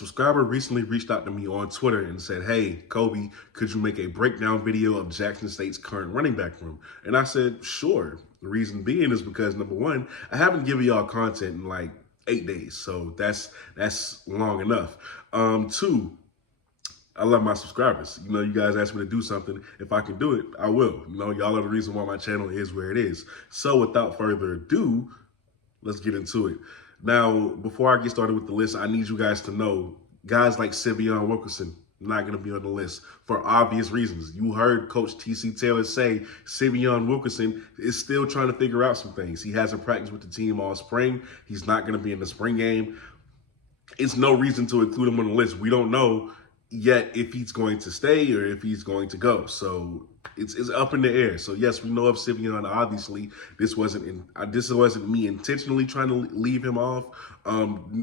subscriber recently reached out to me on Twitter and said, hey, Kobe, could you make a breakdown video of Jackson State's current running back room? And I said, sure. The reason being is because, number one, I haven't given y'all content in like 8 days, so that's long enough. Two, I love my subscribers. You know, you guys ask me to do something. If I can do it, I will. You know, y'all are the reason why my channel is where it is. So without further ado, let's get into it. Now, before I get started with the list, I need you guys to know, guys like Syveon Wilkerson, not going to be on the list for obvious reasons. You heard Coach T.C. Taylor say Syveon Wilkerson is still trying to figure out some things. He hasn't practiced with the team all spring. He's not going to be in the spring game. It's no reason to include him on the list. We don't know yet if he's going to stay or if he's going to go. So it's up in the air. So yes, we know of Syveon. Obviously, this wasn't me intentionally trying to leave him off.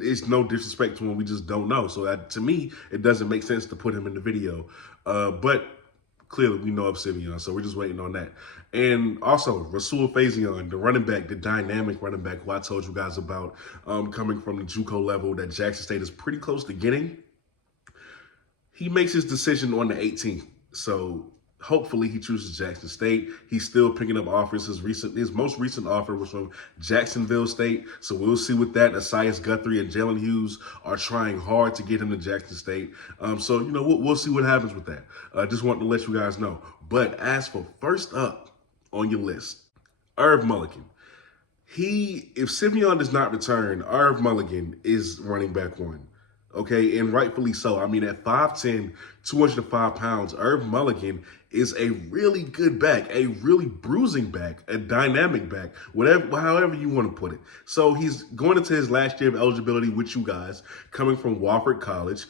It's no disrespect to him. We just don't know. So to me, it doesn't make sense to put him in the video. But clearly, we know of Syveon, so we're just waiting on that. And also, Rasul Fazion, the running back, the dynamic running back who I told you guys about, coming from the JUCO level that Jackson State is pretty close to getting. He makes his decision on the 18th, so hopefully he chooses Jackson State. He's still picking up offers. His most recent offer was from Jacksonville State, so we'll see with that. Asias Guthrie and Jalen Hughes are trying hard to get him to Jackson State. So, you know, we'll see what happens with that. Just wanted to let you guys know. But as for first up on your list, Irv Mulligan. If Syveon does not return, Irv Mulligan is running back one. Okay, and rightfully so. I mean, at 5'10", 205 pounds, Irv Mulligan is a really good back, a really bruising back, a dynamic back, however you want to put it. So he's going into his last year of eligibility with you guys, coming from Wofford College.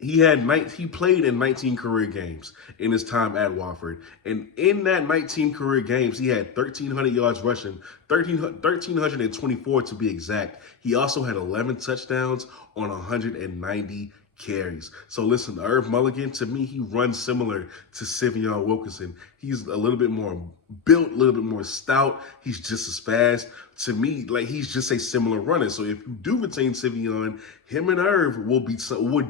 He played in 19 career games in his time at Wofford. And in that 19 career games, he had 1,300 yards rushing, 1,324 to be exact. He also had 11 touchdowns on 190 carries. So listen, Irv Mulligan, to me, he runs similar to Syveon Wilkinson. He's a little bit more built, a little bit more stout. He's just as fast. To me, like, he's just a similar runner. So if you do retain Syveon, him and Irv would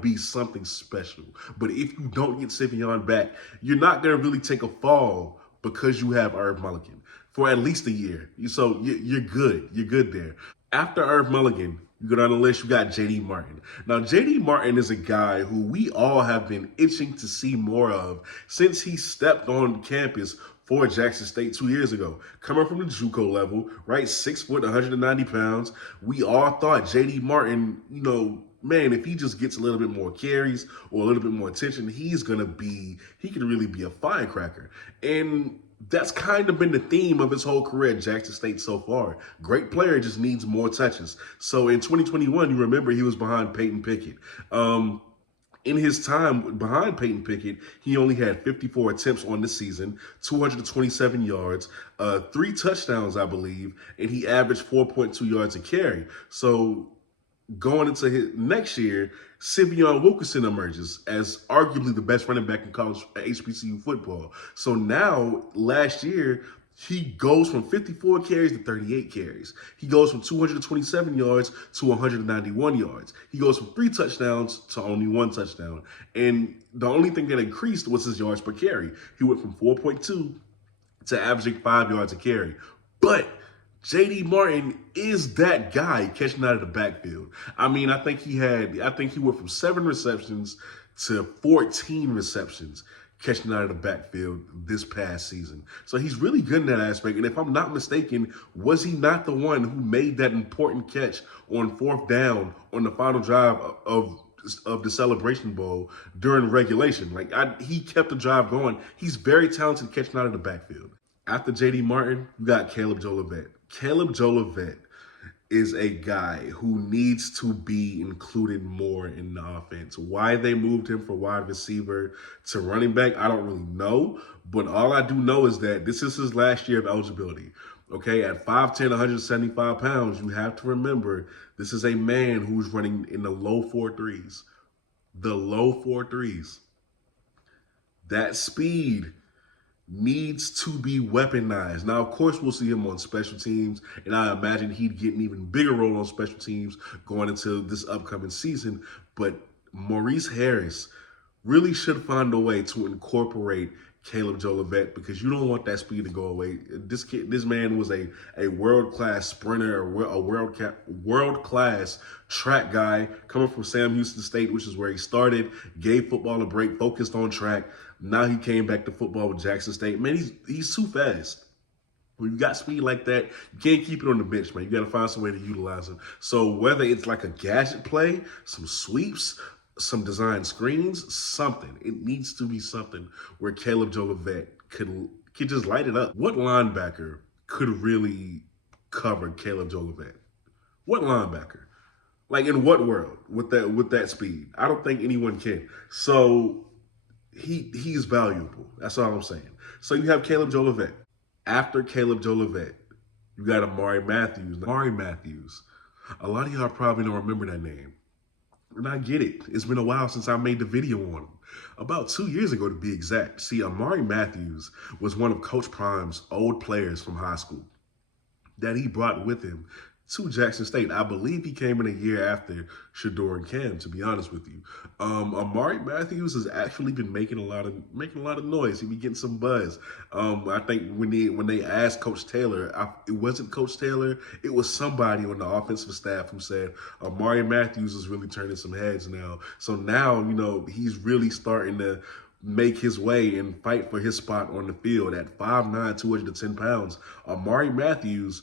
be something special. But if you don't get Syveon back, you're not going to really take a fall because you have Irv Mulligan for at least a year. So you're good. You're good there. After Irv Mulligan, you go down the list, you got J.D. Martin. Now, J.D. Martin is a guy who we all have been itching to see more of since he stepped on campus for Jackson State 2 years ago. Coming from the JUCO level, right, 6 foot, 190 pounds. We all thought J.D. Martin, you know, man, if he just gets a little bit more carries or a little bit more attention, he could really be a firecracker. And that's kind of been the theme of his whole career at Jackson State so far. Great player, just needs more touches. So in 2021, you remember he was behind Peyton Pickett. In his time behind Peyton Pickett, he only had 54 attempts on the season, 227 yards, 3 touchdowns, I believe, and he averaged 4.2 yards a carry. So going into his next year, Syveon Wilkerson emerges as arguably the best running back in college HBCU football. So now, last year, he goes from 54 carries to 38 carries. He goes from 227 yards to 191 yards. He goes from 3 touchdowns to only 1 touchdown. And the only thing that increased was his yards per carry. He went from 4.2 to averaging 5 yards a carry. But J.D. Martin is that guy catching out of the backfield. I mean, I think he went from 7 receptions to 14 receptions catching out of the backfield this past season. So he's really good in that aspect. And if I'm not mistaken, was he not the one who made that important catch on 4th down on the final drive of the Celebration Bowl during regulation? He kept the drive going. He's very talented catching out of the backfield. After J.D. Martin, you got Caleb Joe Levin. Caleb Joe Levin is a guy who needs to be included more in the offense. Why they moved him from wide receiver to running back, I don't really know. But all I do know is that this is his last year of eligibility. Okay, at 5'10", 175 pounds, you have to remember this is a man who's running in the low 4.3s. The low 4.3s. That speed needs to be weaponized. Now, of course, we'll see him on special teams, and I imagine he'd get an even bigger role on special teams going into this upcoming season. But Maurice Harris really should find a way to incorporate Caleb Jolivet, because you don't want that speed to go away. This man was a world-class sprinter, a world-class track guy coming from Sam Houston State, which is where he started, gave football a break, focused on track. Now he came back to football with Jackson State. Man, he's too fast. When you got speed like that, you can't keep it on the bench, man. You got to find some way to utilize him. So whether it's like a gadget play, some sweeps, some design screens, something. It needs to be something where Caleb Jolivet could just light it up. What linebacker could really cover Caleb Jolivet? What linebacker? Like, in what world with that speed? I don't think anyone can. So he's valuable. That's all I'm saying. So you have Caleb Jolivet. After Caleb Jolivet, you got Amari Matthews. Amari Matthews. A lot of y'all probably don't remember that name. And I get it. It's been a while since I made the video on him. About 2 years ago, to be exact. See, Amari Matthews was one of Coach Prime's old players from high school that he brought with him to Jackson State. I believe he came in a year after Shador and Cam, to be honest with you. Amari Matthews has actually been making a lot of noise. He be getting some buzz. I think when they asked Coach Taylor, it wasn't Coach Taylor, it was somebody on the offensive staff who said Amari Matthews is really turning some heads now. So now, he's really starting to make his way and fight for his spot on the field at 5'9", 210 pounds. Amari Matthews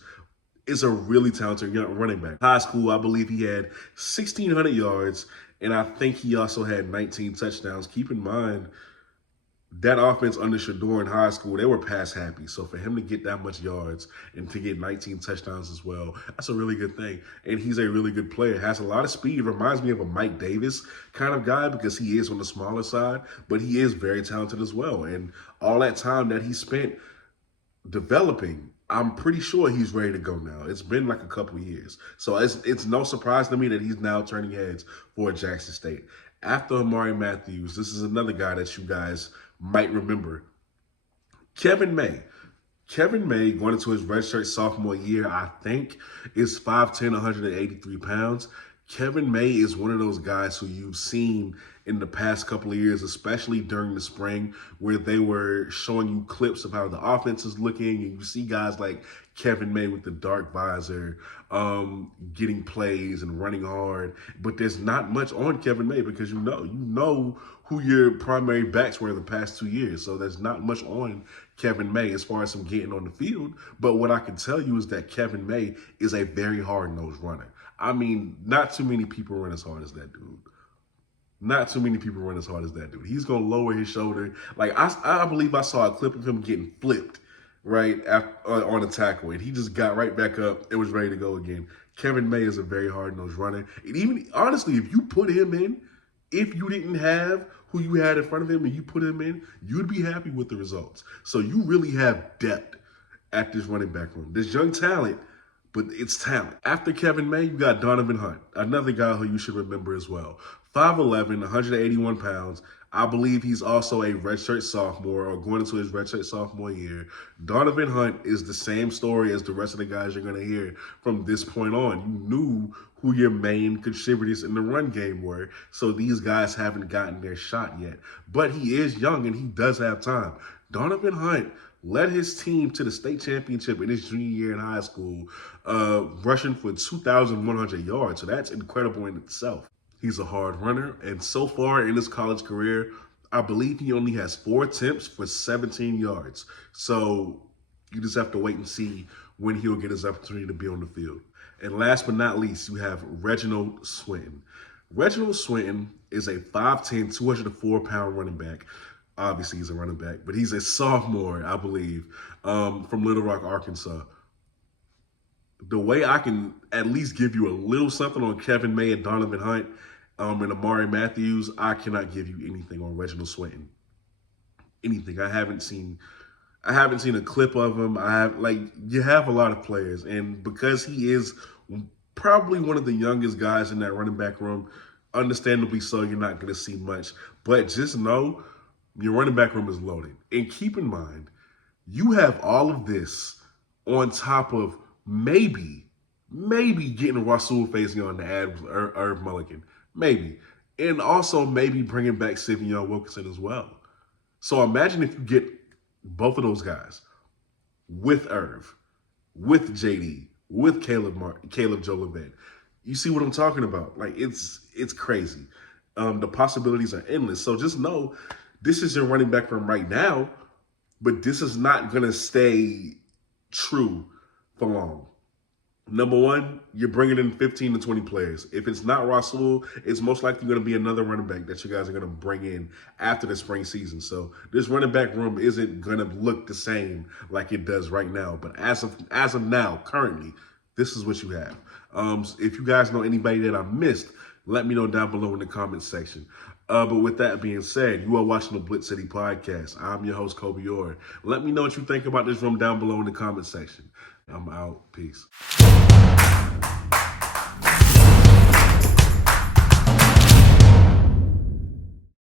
is a really talented young running back. High school, I believe he had 1,600 yards, and I think he also had 19 touchdowns. Keep in mind, that offense under Shador in high school, they were pass happy. So for him to get that much yards and to get 19 touchdowns as well, that's a really good thing. And he's a really good player. Has a lot of speed. Reminds me of a Mike Davis kind of guy because he is on the smaller side, but he is very talented as well. And all that time that he spent developing, I'm pretty sure he's ready to go now. It's been like a couple of years. So it's no surprise to me that he's now turning heads for Jackson State. After Amari Matthews, this is another guy that you guys might remember. Kevin May. Kevin May, going into his redshirt sophomore year, I think, is 5'10", 183 pounds. Kevin May is one of those guys who you've seen in the past couple of years, especially during the spring, where they were showing you clips of how the offense is looking, and you see guys like Kevin May with the dark visor, getting plays and running hard. But there's not much on Kevin May because you know who your primary backs were the past 2 years. So there's not much on Kevin May as far as him getting on the field. But what I can tell you is that Kevin May is a very hard-nosed runner. I mean, not too many people run as hard as that dude. Not too many people run as hard as that dude. He's going to lower his shoulder. Like, I believe I saw a clip of him getting flipped right on a tackle, and he just got right back up and was ready to go again. Kevin May is a very hard-nosed runner. And even, honestly, if you put him in, if you didn't have who you had in front of him and you put him in, you'd be happy with the results. So you really have depth at this running back room. There's young talent, but it's talent. After Kevin May, you got Donovan Hunt, another guy who you should remember as well. 5'11", 181 pounds. I believe he's also a redshirt sophomore or going into his redshirt sophomore year. Donovan Hunt is the same story as the rest of the guys you're going to hear from this point on. You knew who your main contributors in the run game were, so these guys haven't gotten their shot yet. But he is young and he does have time. Donovan Hunt led his team to the state championship in his junior year in high school, rushing for 2,100 yards. So that's incredible in itself. He's a hard runner, and so far in his college career, I believe he only has 4 attempts for 17 yards. So you just have to wait and see when he'll get his opportunity to be on the field. And last but not least, you have Reginald Swinton. Reginald Swinton is a 5'10", 204-pound running back. Obviously, he's a running back, but he's a sophomore, I believe, from Little Rock, Arkansas. The way I can at least give you a little something on Kevin May and Donovan Hunt and Amari Matthews, I cannot give you anything on Reginald Swinton. Anything. I haven't seen a clip of him. You have a lot of players, and because he is probably one of the youngest guys in that running back room, understandably so, you're not going to see much. But just know your running back room is loaded. And keep in mind, You have all of this on top of maybe getting Rasul Faison to add Irv Mulligan. Maybe. And also maybe bringing back Syveon Wilkerson as well. So imagine if you get both of those guys with Irv, with JD, with Caleb Joe Levin. You see what I'm talking about? Like, it's crazy. The possibilities are endless. So just know this is your running back from right now, but this is not going to stay true for long. Number one, you're bringing in 15 to 20 players. If it's not Rasul, it's most likely going to be another running back that you guys are going to bring in after the spring season. So this running back room isn't going to look the same like it does right now. But as of now, currently, this is what you have. If you guys know anybody that I missed, let me know down below in the comments section. But with that being said, you are watching the BlitzCity Podcast. I'm your host, Kobe Orr. Let me know what you think about this room down below in the comment section. I'm out. Peace.